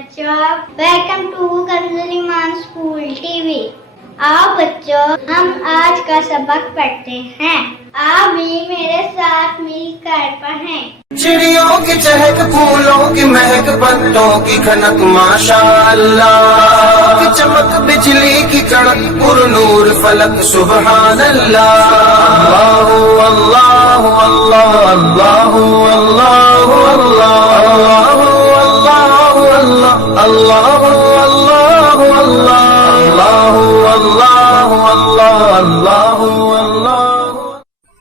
बच्चों, welcome to कंज ईमान स्कूल टीवी। आओ बच्चों, हम आज का सबक पढ़ते हैं। आप भी मेरे साथ मिलकर पढ़ें। चिड़ियों की चहक, फूलों की महक, पत्तों की खनक, माशाअल्लाह की चमक, बिजली की कड़क, पुरनूर फलक, सुबहान अल्लाह। अल्लाह अल्लाह अल्लाह अल्लाह अल्लाह अल्लाह अल्लाह अल्लाह।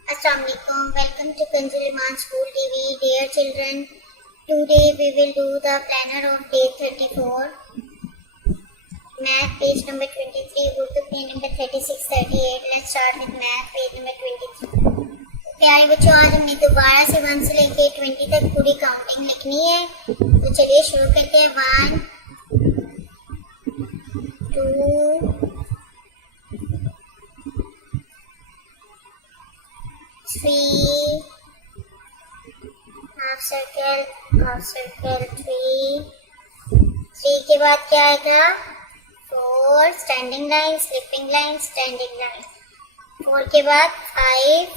Assalamualaikum. Welcome to Kanz Iman School TV. Dear children, today we will do the planner of day 34. Math page number 23, Urdu page number 36, 38. Let's start with math page number 23. प्यारे बच्चों, आज हमने दोबारा से 1 से लेके 20 तक पूरी काउंटिंग लिखनी है। तो चलिए शुरू करते हैं। 1 2 3 हाफ सर्कल 3 के बाद क्या आएगा? 4 standing line, sleeping line, standing line. 4 के बाद 5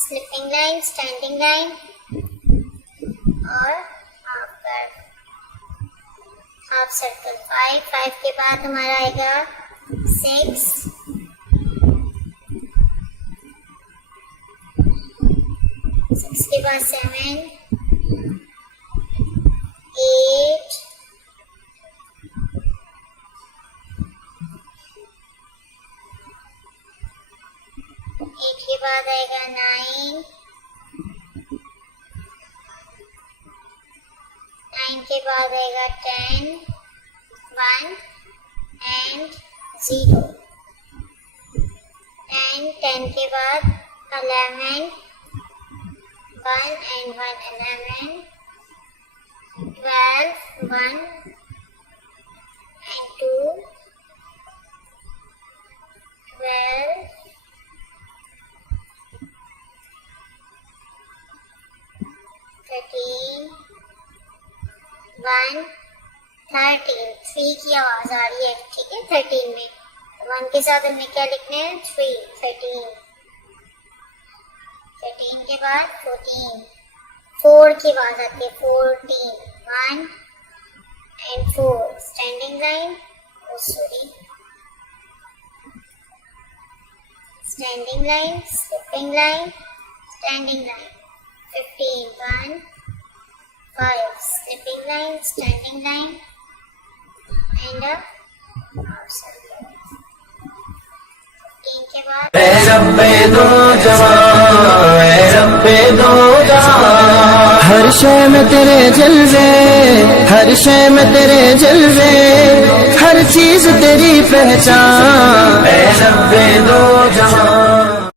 स्लिपिंग लाइन, स्टैंडिंग लाइन और हाफ सर्कल। 5 के बाद हमारा आएगा 6 के बाद 7 8 के बाद आएगा 9 के बाद आएगा 10 1 and 0 10 के बाद 11 1 and 1 11 12 1 and 2 12 13 1 13 3 की आवाज आ रही है, ठीक है। 13 में 1 के साथ हमने क्या लिखना है? 3 13 के बाद 14 4 की आवाज आती है। 14 1 and 4 standing line, standing line, sleeping line, standing line. 15 1 5 sleeping line, standing line and half circle. 15 के बाद हर शय में तेरे जलवे, हर शय में तेरे जलवे, हर चीज तेरी पहचान। ऐ रब्बे दो जहां।